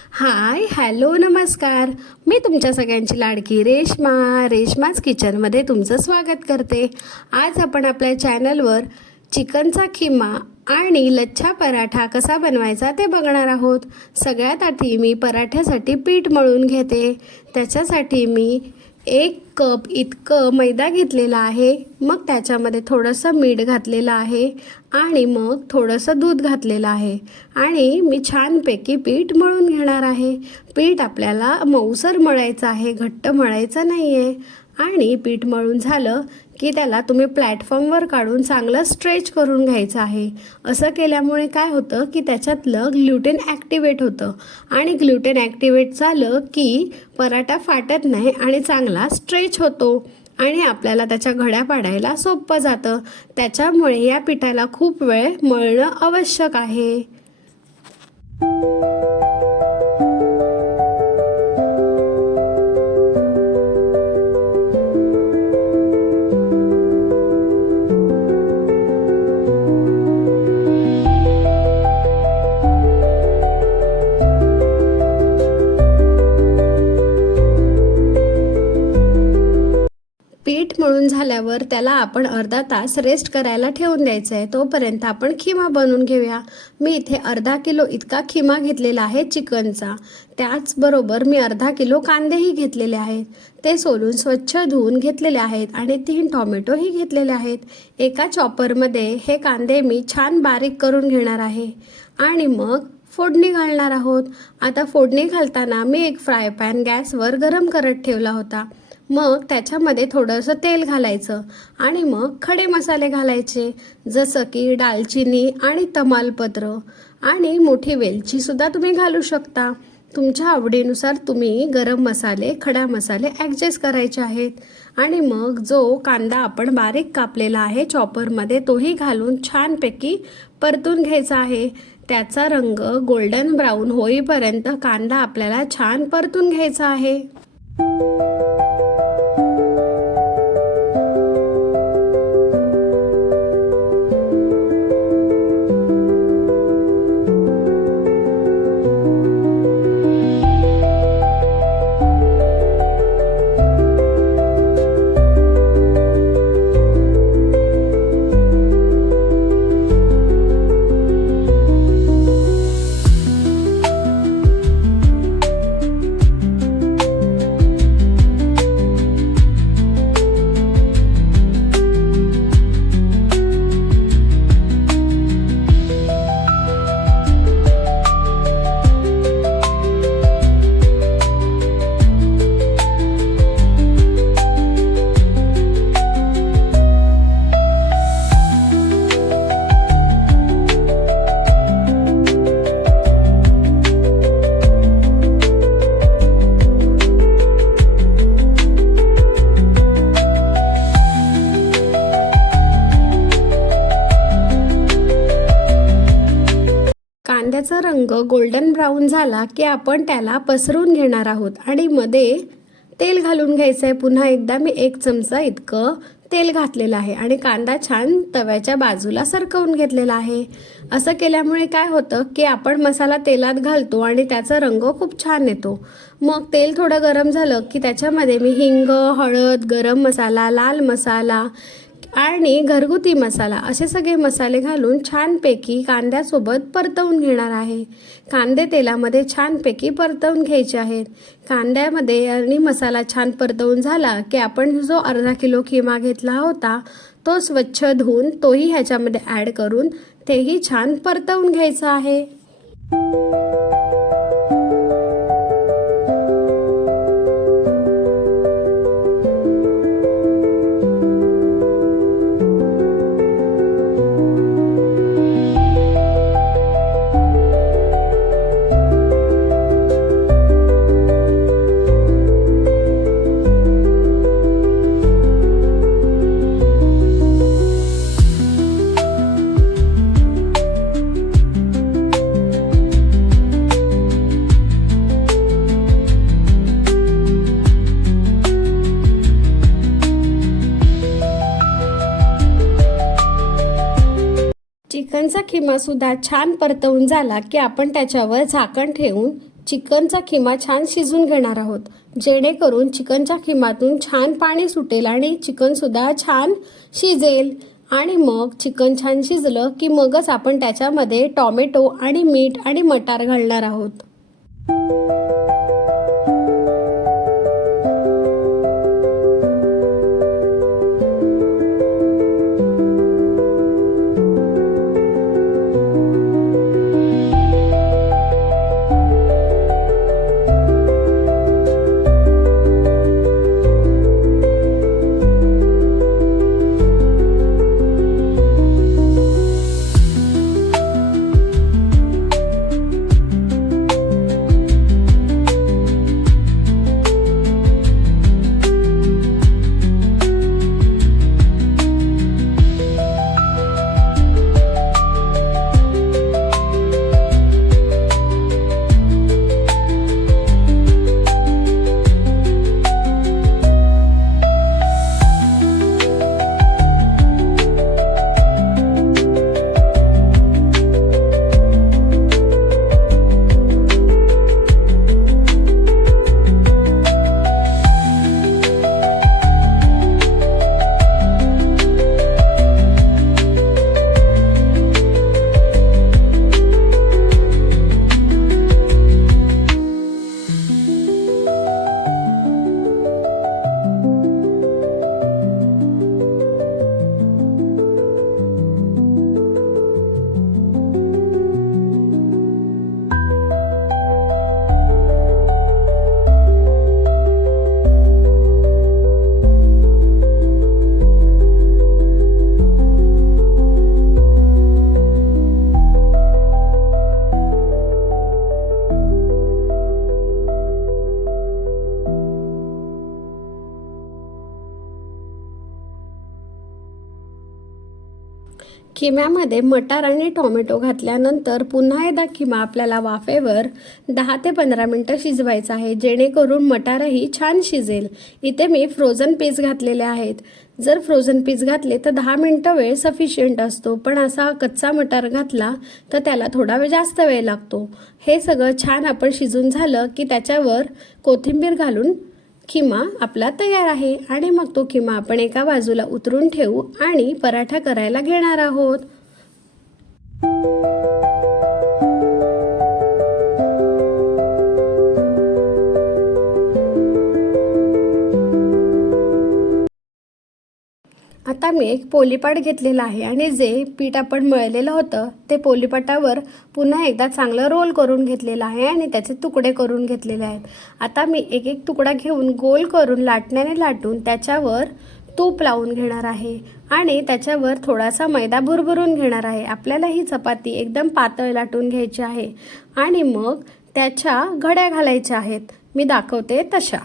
Hi hello नमस्कार. मी तुमच्या सगळ्यांची लाडकी रेश्माज किचनमध्ये तुमचं स्वागत करते. आज आपण आपल्या चॅनलवर चिकनचा खिमा आणि लच्छा पराठा कसा बनवायचा ते बघणार आहोत. सगळ्यात आधी मी पराठ्यासाठी पीठ मळून घेते. त्याच्यासाठी मी 1 कप इतकं मैदा घेतलेला आहे. मग त्याच्यामध्ये थोडंसं मीठ घातलेलं आहे आणि मग थोडंसं दूध घातलेलं आहे आणि मी छानपैकी पीठ मळून घेणार आहे. पीठ आपल्याला मऊसर मळायचं आहे, घट्ट मळायचं नाही आहे. आणि पीठ मळून झालं की त्याला तुम्ही प्लॅटफॉर्मवर काढून चांगलं स्ट्रेच करून घ्यायचं आहे. असं केल्यामुळे काय होतं की त्याच्यातलं ग्लुटेन ॲक्टिवेट होतं आणि ग्लुटेन ॲक्टिवेट झालं की पराठा फाटत नाही आणि चांगला स्ट्रेच होतो आणि आपल्याला त्याच्या घड्या पाडायला सोपं जातं. त्याच्यामुळे या पिठाला खूप वेळ मळणं आवश्यक आहे. पीठ मळून झाल्यावर त्याला आपण अर्धा तास रेस्ट करायला ठेवून द्यायचं आहे. तोपर्यंत आपण खिमा बनवून घेऊया. मी इथे अर्धा किलो इतका खिमा घेतलेला आहे चिकनचा. त्याचबरोबर मी अर्धा किलो कांदेही घेतलेले आहेत. ते सोलून स्वच्छ धुवून घेतलेले आहेत आणि 3 टोमॅटोही घेतलेले आहेत. एका चॉपरमध्ये हे कांदे मी छान बारीक करून घेणार आहे आणि मग फोडणी घालणार आहोत. आता फोडणी घालताना मी एक फ्राय पॅन गॅसवर गरम करत ठेवला होता. मग त्याच्यामध्ये थोडंसं तेल घालायचं आणि मग खडे मसाले घालायचे, जसं की दालचिनी आणि तमालपत्र आणि मोठी वेलचीसुद्धा तुम्ही घालू शकता. तुमच्या आवडीनुसार तुम्ही गरम मसाले, खडा मसाले ॲडजस्ट करायचे आहेत. आणि मग जो कांदा आपण बारीक कापलेला आहे चॉपरमध्ये तोही घालून छानपैकी परतून घ्यायचा आहे. त्याचा रंग गोल्डन ब्राऊन होईपर्यंत कांदा आपल्याला छान परतून घ्यायचा आहे. कांद्याचा रंग गोल्डन ब्राऊन झाला की आपण त्याला पसरून घेणार आहोत आणि मध्ये तेल घालून घ्यायचं आहे. पुन्हा एकदा मी 1 चमचा इतकं तेल घातलेलं आहे आणि कांदा छान तव्याच्या बाजूला सरकवून घेतलेला आहे. असं केल्यामुळे काय होतं की आपण मसाला तेलात घालतो आणि त्याचा रंग खूप छान येतो. मग तेल थोडं गरम झालं की त्याच्यामध्ये मी हिंग, हळद, गरम मसाला, लाल मसाला आणि घरगुती मसाला असे सगळे मसाले घालून छानपैकी कांद्यासोबत परतवून घेणार आहे. कांदे तेलामध्ये छानपैकी परतवून घ्यायचे आहेत. कांद्यामध्ये आणि मसाला छान परतवून झाला की आपण जो अर्धा किलो खिमा घेतला होता तो स्वच्छ धुवून तोही ह्याच्यामध्ये ॲड करून तेही छान परतवून घ्यायचं आहे. चिकनचा खिमासुद्धा छान परतवून झाला की आपण त्याच्यावर झाकण ठेवून चिकनचा खिमा छान शिजून घेणार आहोत, जेणेकरून चिकनच्या खिमातून छान पाणी सुटेल आणि चिकनसुद्धा छान शिजेल. आणि मग चिकन छान शिजलं की मगच आपण त्याच्यामध्ये टॉमॅटो आणि मीठ आणि मटार घालणार आहोत. खिम्यामध्ये मटार आणि टोमॅटो घातल्यानंतर पुन्हा एकदा खिमा आपल्याला वाफेवर 10 ते 15 मिनटं शिजवायचा आहे, जेणेकरून मटारही छान शिजेल. इथे मी फ्रोझन पीस घातलेले आहेत. जर फ्रोझन पीस घातले तर 10 मिनटं वेळ सफिशियंट असतो, पण असा कच्चा मटार घातला तर त्याला थोडा वेळ जास्त वेळ लागतो. हे सगळं छान आपण शिजून झालं की त्याच्यावर कोथिंबीर घालून खिमा आपला तयार आहे. आणि मग तो खिमा आपण एका बाजूला उतरून ठेवू आणि पराठा करायला घेणार आहोत. आता मी एक पोलीपाट घेतलेला आहे आणि जे पीठ आपण मळलेलं होतं ते पोलीपाटावर पुन्हा एकदा चांगलं रोल करून घेतलेलं आहे आणि त्याचे तुकडे करून घेतलेले आहेत. आता मी एक एक तुकडा घेऊन गोल करून लाटण्याने लाटून त्याच्यावर तूप लावून घेणार आहे आणि त्याच्यावर थोडासा मैदा भुरभुरून घेणार आहे. आपल्याला ही चपाती एकदम पातळ लाटून घ्यायची आहे आणि मग त्याच्या घड्या घालायच्या आहेत. मी दाखवते तशा.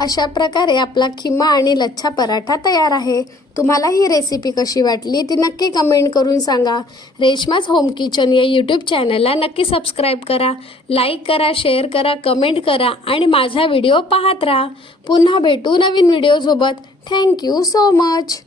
अशा प्रकारे आपला खिमा आणि लच्छा पराठा तयार आहे. तुम्हाला ही रेसिपी कशी वाटली ती नक्की कमेंट करून सांगा. रेश्माज होम किचन या यूट्यूब चॅनलला नक्की सबस्क्राईब करा, लाईक करा, शेअर करा, कमेंट करा आणि माझा व्हिडिओ पाहत राहा. पुन्हा भेटू नवीन व्हिडिओसोबत. Thank you so much.